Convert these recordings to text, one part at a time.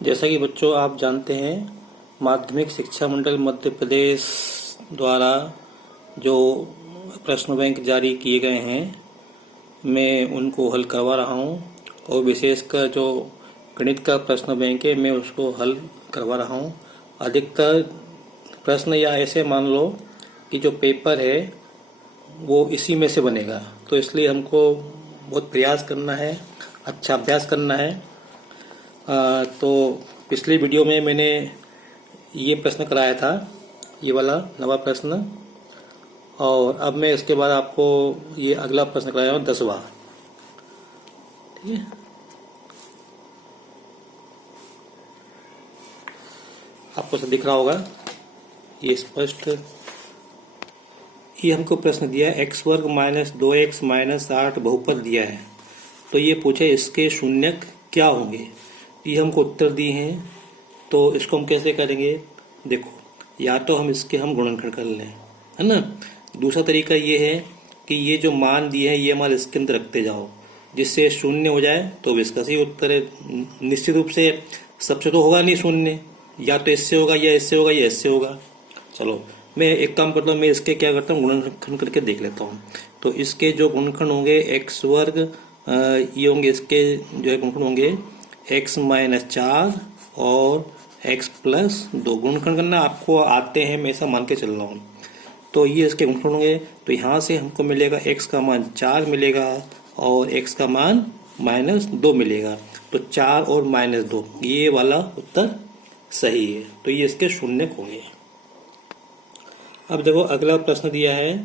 जैसा कि बच्चों आप जानते हैं, माध्यमिक शिक्षा मंडल मध्य प्रदेश द्वारा जो प्रश्न बैंक जारी किए गए हैं, मैं उनको हल करवा रहा हूँ। और विशेषकर जो गणित का प्रश्न बैंक है, मैं उसको हल करवा रहा हूँ। अधिकतर प्रश्न या ऐसे मान लो कि जो पेपर है वो इसी में से बनेगा, तो इसलिए हमको बहुत प्रयास करना है, अच्छा अभ्यास करना है। तो पिछली वीडियो में मैंने ये प्रश्न कराया था, ये वाला नवा प्रश्न, और अब मैं इसके बाद आपको ये अगला प्रश्न कराया हूँ 10वां। ठीक है, आपको सब दिख रहा होगा ये स्पष्ट। ये हमको प्रश्न दिया है, x वर्ग माइनस 2x माइनस 8 बहुपद दिया है, तो ये पूछे इसके शून्यक क्या होंगे। ये हमको उत्तर दिए हैं, तो इसको हम कैसे करेंगे। देखो, या तो हम गुणनखंड कर लें, है ना। दूसरा तरीका ये है कि ये जो मान दिए हैं ये हमारे इसके अंदर रखते जाओ, जिससे शून्य हो जाए तो इसका सही उत्तर है। निश्चित रूप से सबसे तो होगा नहीं शून्य, या तो इससे होगा या इससे होगा या इससे होगा। चलो मैं एक काम करता हूँ, मैं इसके क्या करता हूँ, गुणनखंड करके देख लेता हूँ। तो इसके जो गुणनखंड होंगे एक्स वर्ग, ये होंगे इसके जो है गुणनखंड होंगे x माइनस 4 और x प्लस 2। गुणनखंड करना आपको आते हैं, मैं ऐसा मान के चल रहा हूँ। तो ये इसके गुणनखंड होंगे, तो यहाँ से हमको मिलेगा x का मान 4 मिलेगा और x का मान माइनस 2 मिलेगा। तो 4 और माइनस 2, ये वाला उत्तर सही है। तो ये इसके शून्यक होंगे। अब देखो अगला प्रश्न दिया है,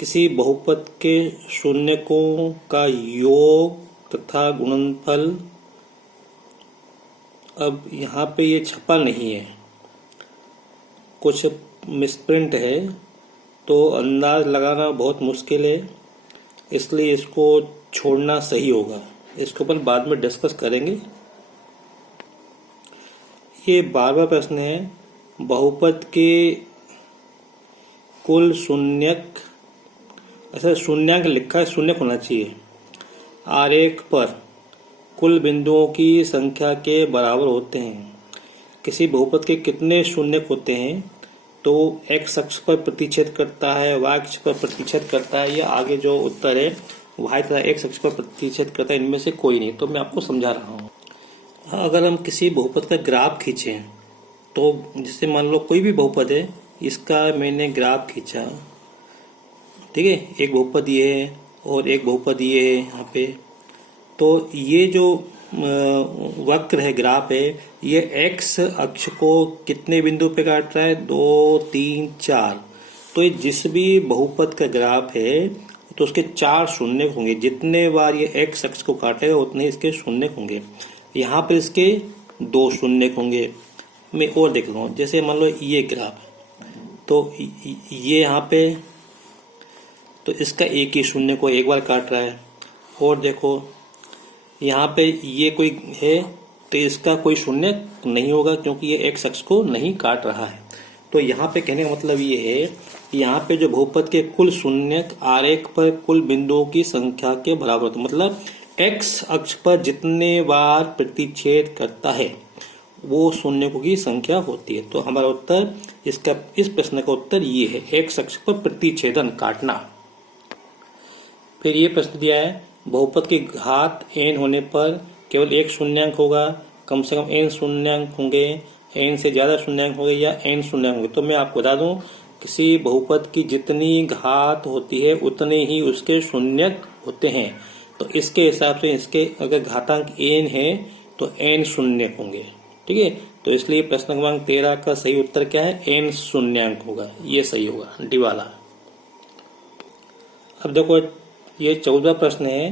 किसी बहुपद के शून्यकों का योग तथा गुणनफल। अब यहाँ पे ये छपा नहीं है, कुछ मिसप्रिंट है, तो अंदाज लगाना बहुत मुश्किल है, इसलिए इसको छोड़ना सही होगा। इसके ऊपर बाद में डिस्कस करेंगे। ये 12वां प्रश्न है, बहुपद के कुल शून्यक, ऐसा शून्यक लिखा है, शून्यक होना चाहिए, आरेख पर कुल बिंदुओं की संख्या के बराबर होते हैं। किसी बहुपद के कितने शून्यक होते हैं, तो x अक्ष पर प्रतिच्छेद करता है, y अक्ष पर प्रतिच्छेद करता है, या आगे जो उत्तर है y तथा x अक्ष पर प्रतिच्छेद करता है, इनमें से कोई नहीं। तो मैं आपको समझा रहा हूँ। अगर हम किसी बहुपद का ग्राफ खींचें, तो जैसे मान लो कोई भी बहुपद है, इसका मैंने ग्राफ खींचा, ठीक है, एक बहुपद ये है और एक बहुपद ये है यहाँ पे। तो ये जो वक्र है, ग्राफ है, ये x अक्ष को कितने बिंदु पे काट रहा है, 2 3 4। तो ये जिस भी बहुपद का ग्राफ है तो उसके 4 शून्यक होंगे। जितने बार ये x अक्ष को काटेगा उतने इसके शून्यक होंगे। यहाँ पर इसके 2 शून्यक होंगे। मैं और देख लूँ, जैसे मान लो ये ग्राफ है, तो ये यहाँ पे, तो इसका एक ही शून्य को एक बार काट रहा है। और देखो यहाँ पे ये कोई है, तो इसका कोई शून्य नहीं होगा, क्योंकि ये x अक्ष को नहीं काट रहा है। तो यहाँ पे कहने का मतलब ये है कि यहाँ पे जो बहुपद के कुल शून्यक आरेख पर कुल बिंदुओं की संख्या के बराबर होते हैं। मतलब x अक्ष पर जितने बार प्रतिच्छेद करता है वो शून्यकों की संख्या होती है। तो हमारा उत्तर, इसका इस प्रश्न का उत्तर ये है, x अक्ष पर प्रतिच्छेदन काटना। फिर ये प्रश्न दिया है, बहुपद की घात n होने पर केवल एक शून्यंक होगा, कम से कम n शून्यंक होंगे, n से ज्यादा शून्यंक होंगे, या n शून्यंक होंगे। तो मैं आपको बता दूं, किसी बहुपद की जितनी घात होती है उतने ही उसके शून्यक होते हैं। तो इसके हिसाब से इसके अगर घातांक n है तो n शून्यक होंगे, ठीक है। तो इसलिए प्रश्न क्रमांक 13 का सही उत्तर क्या है, n शून्यंक होगा, ये सही होगा, डी वाला। अब देखो ये 14वां प्रश्न है,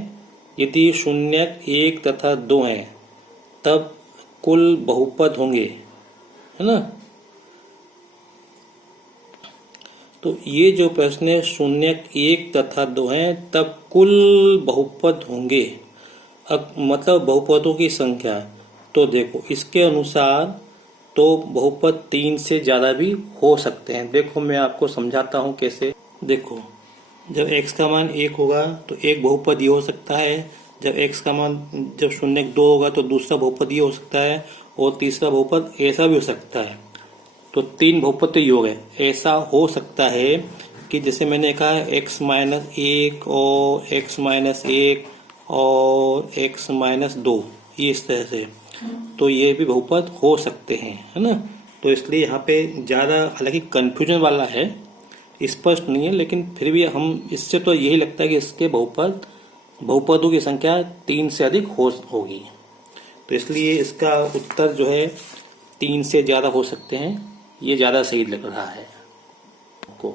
यदि शून्यक 1 तथा 2 हैं तब कुल बहुपद होंगे, है ना। तो ये जो प्रश्न है, शून्यक 1 तथा 2 हैं तब कुल बहुपद होंगे। अब मतलब बहुपदों की संख्या, तो देखो इसके अनुसार तो बहुपद 3 से ज्यादा भी हो सकते हैं। देखो मैं आपको समझाता हूँ कैसे। देखो, जब x का मान 1 होगा तो एक बहुपद ये हो सकता है, जब x का मान जब शून्यक 2 होगा तो दूसरा बहुपद ये हो सकता है, और तीसरा बहुपद ऐसा भी हो सकता है। तो 3 बहुपद योग है। ऐसा हो सकता है कि जैसे मैंने कहा x-1 और x-1 और x-2, ये इस तरह से, तो ये भी बहुपद हो सकते हैं, है ना। तो इसलिए यहाँ पे ज़्यादा, हालांकि कन्फ्यूजन वाला है, स्पष्ट नहीं है, लेकिन फिर भी हम इससे तो यही लगता है कि इसके बहुपदों की संख्या 3 से अधिक होगी। तो इसलिए इसका उत्तर जो है 3 से ज़्यादा हो सकते हैं, ये ज़्यादा सही लग रहा है आपको।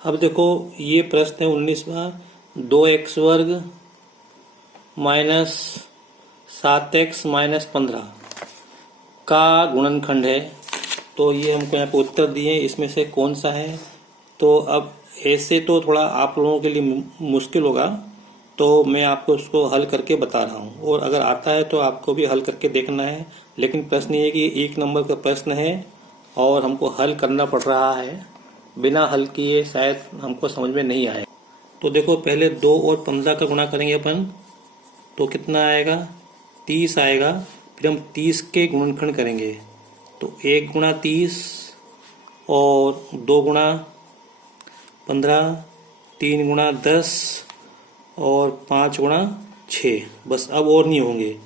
अब देखो ये प्रश्न है 19वां, 2x² - 7x - 15 का गुणनखंड है। तो ये हमको यहाँ पे उत्तर दिए, इसमें से कौन सा है। तो अब ऐसे तो थोड़ा आप लोगों के लिए मुश्किल होगा, तो मैं आपको उसको हल करके बता रहा हूँ, और अगर आता है तो आपको भी हल करके देखना है। लेकिन प्रश्न ये है कि 1 नंबर का प्रश्न है और हमको हल करना पड़ रहा है, बिना हल किए शायद हमको समझ में नहीं आए। तो देखो पहले 2 और 15 का गुणा करेंगे अपन, तो कितना आएगा, 30 आएगा। फिर हम 30 के गुणनखंड करेंगे, तो 1 गुणा 30 और 2 गुणा 15, 3 गुणा 10 और 5 गुणा 6, बस अब और नहीं होंगे।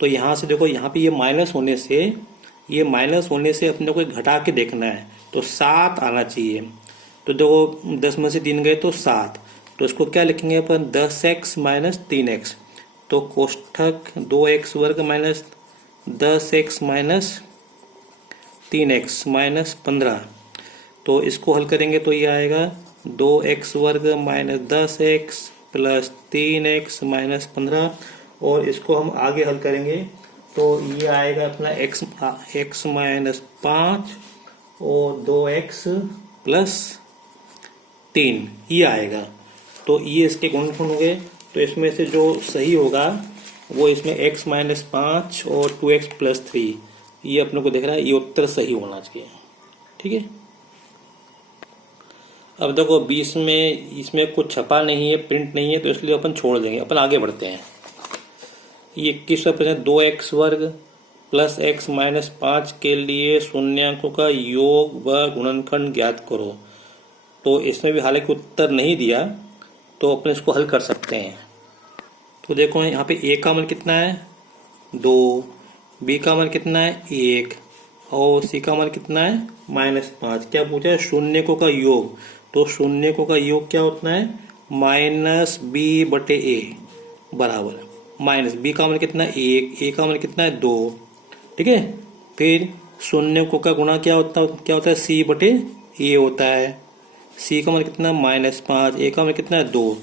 तो यहाँ से देखो, यहाँ पे ये माइनस होने से अपने को घटा के देखना है, तो 7 आना चाहिए। तो देखो 10 में से 3 गए तो 7, तो इसको क्या लिखेंगे अपन, 10x - 3x। तो कोष्ठक 2x² - 10x - 3x - 15। तो इसको हल करेंगे तो ये आएगा 2x² - 10x + 3x - 15। और इसको हम आगे हल करेंगे तो ये आएगा अपना x - 5 और 2x + 3, ये आएगा। तो ये इसके गुणनखंड हो गए। तो इसमें से जो सही होगा वो इसमें x - 5 और 2x + 3, ये अपने को दिख रहा है, ये उत्तर सही होना चाहिए। ठीक है। अब देखो 20 में इसमें कुछ छपा नहीं है, प्रिंट नहीं है, तो इसलिए अपन छोड़ देंगे, अपन आगे बढ़ते हैं। ये 21वां प्रश्न, 2x² + x - 5 के लिए शून्यांकों का योग व गुणनखंड ज्ञात करो। तो इसमें भी हालांकि उत्तर नहीं दिया, तो अपन इसको हल कर सकते हैं। तो देखो यहाँ पे a का मान कितना है, 2, b का मान कितना है, 1, और c का मान कितना है, -5। क्या पूछा है, शून्यकों का योग। तो शून्यकों का योग क्या होता है, -b/a बराबर -b का मान कितना है, 1, a का मान कितना है, 2। ठीक है। फिर शून्यकों का गुणा क्या होता है, c/a होता है। c का मान कितना, -5, a का मान कितना है, 2।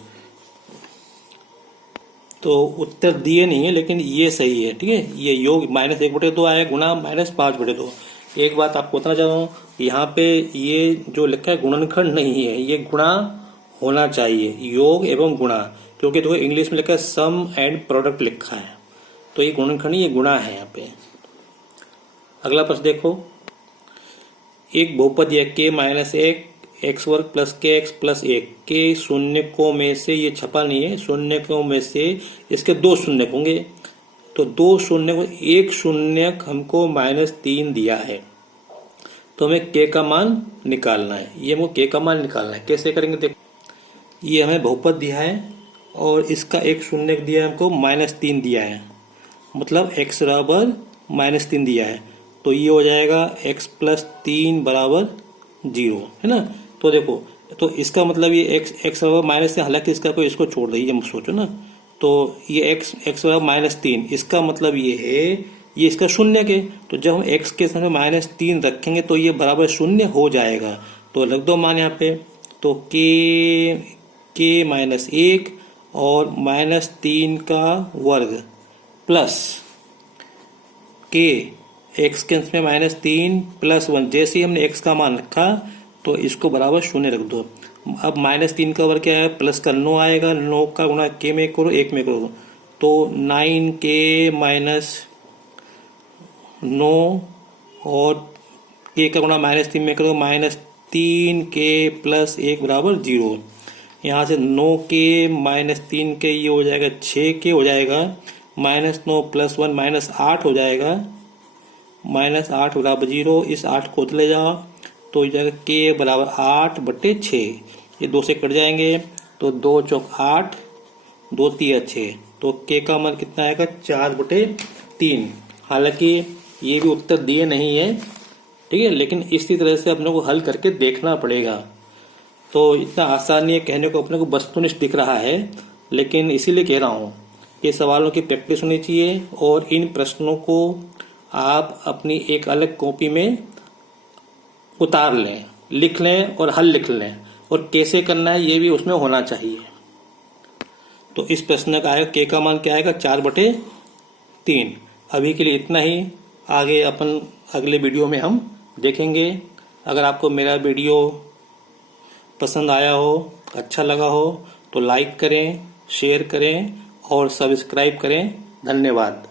तो उत्तर दिए नहीं है, लेकिन ये सही है। ठीक है। ये योग -1/2 आया, गुणा -5/2। एक बात आपको बताना चाह रहा हूँ, यहाँ पे ये जो लिखा है गुणनखंड नहीं है, ये गुणा होना चाहिए, योग एवं गुणा, क्योंकि देखो इंग्लिश में लिखा है सम एंड प्रोडक्ट लिखा है, तो ये गुणनखंड नहीं, ये गुणा है यहाँ पे। अगला प्रश्न देखो, एक बहुपद है k - 1 x² + kx + 1 के शून्यकों में से, ये छपा नहीं है, शून्यकों में से इसके 2 शून्यक होंगे। तो 2 शून्य, एक शून्यक हमको -3 दिया है, तो हमें k का मान निकालना है। ये हमको k का मान निकालना है, कैसे करेंगे देखो, ये हमें बहुपद दिया है और इसका एक शून्यक दिया है हमको, -3 दिया है, मतलब x बराबर -3 दिया है। तो ये हो जाएगा x प्लस 3 बराबर 0, है ना। तो देखो, तो इसका मतलब ये x बराबर माइनस 3, हालांकि इसका कोई, इसको छोड़ दीजिए, मत सोचो ना। तो ये x बराबर -3, इसका मतलब ये है, ये इसका शून्य के, तो जब हम x के समय -3 रखेंगे तो ये बराबर शून्य हो जाएगा। तो रख दो मान यहाँ पे, तो k -1 और -3 का वर्ग प्लस k x के अंश में -3 प्लस 1, जैसे ही हमने x का मान रखा तो इसको बराबर शून्य रख दो। अब -3 का वर्ग क्या है, प्लस का 9 आएगा, 9 का गुणा k में करो, 1 में करो, तो 9k -9 और k का गुणा -3 में करो, -3k प्लस 1 बराबर 0। यहाँ से 9k -3k ये हो जाएगा 6k हो जाएगा, -9 प्लस 1 -8 हो जाएगा, -8 बराबर 0। इस 8 को ले जाओ तो हो जाएगा k बराबर 8/6, ये 2 से कट जाएंगे, तो 2 चौक 8, 2 तिया 6, तो k का मान कितना आएगा 4/3। हालांकि ये भी उत्तर दिए नहीं है, ठीक है, लेकिन इसी तरह से अपने को हल करके देखना पड़ेगा। तो इतना आसान नहीं है, कहने को अपने को वस्तुनिष्ठ दिख रहा है, लेकिन इसीलिए कह रहा हूँ कि सवालों की प्रैक्टिस होनी चाहिए और इन प्रश्नों को आप अपनी एक अलग कॉपी में उतार लें, लिख लें और हल लिख लें, और कैसे करना है ये भी उसमें होना चाहिए। तो इस प्रश्न का आएगा, k का मान क्या आएगा 4/3। अभी के लिए इतना ही, आगे अपन अगले वीडियो में हम देखेंगे। अगर आपको मेरा वीडियो पसंद आया हो, अच्छा लगा हो, तो लाइक करें, शेयर करें और सब्सक्राइब करें। धन्यवाद।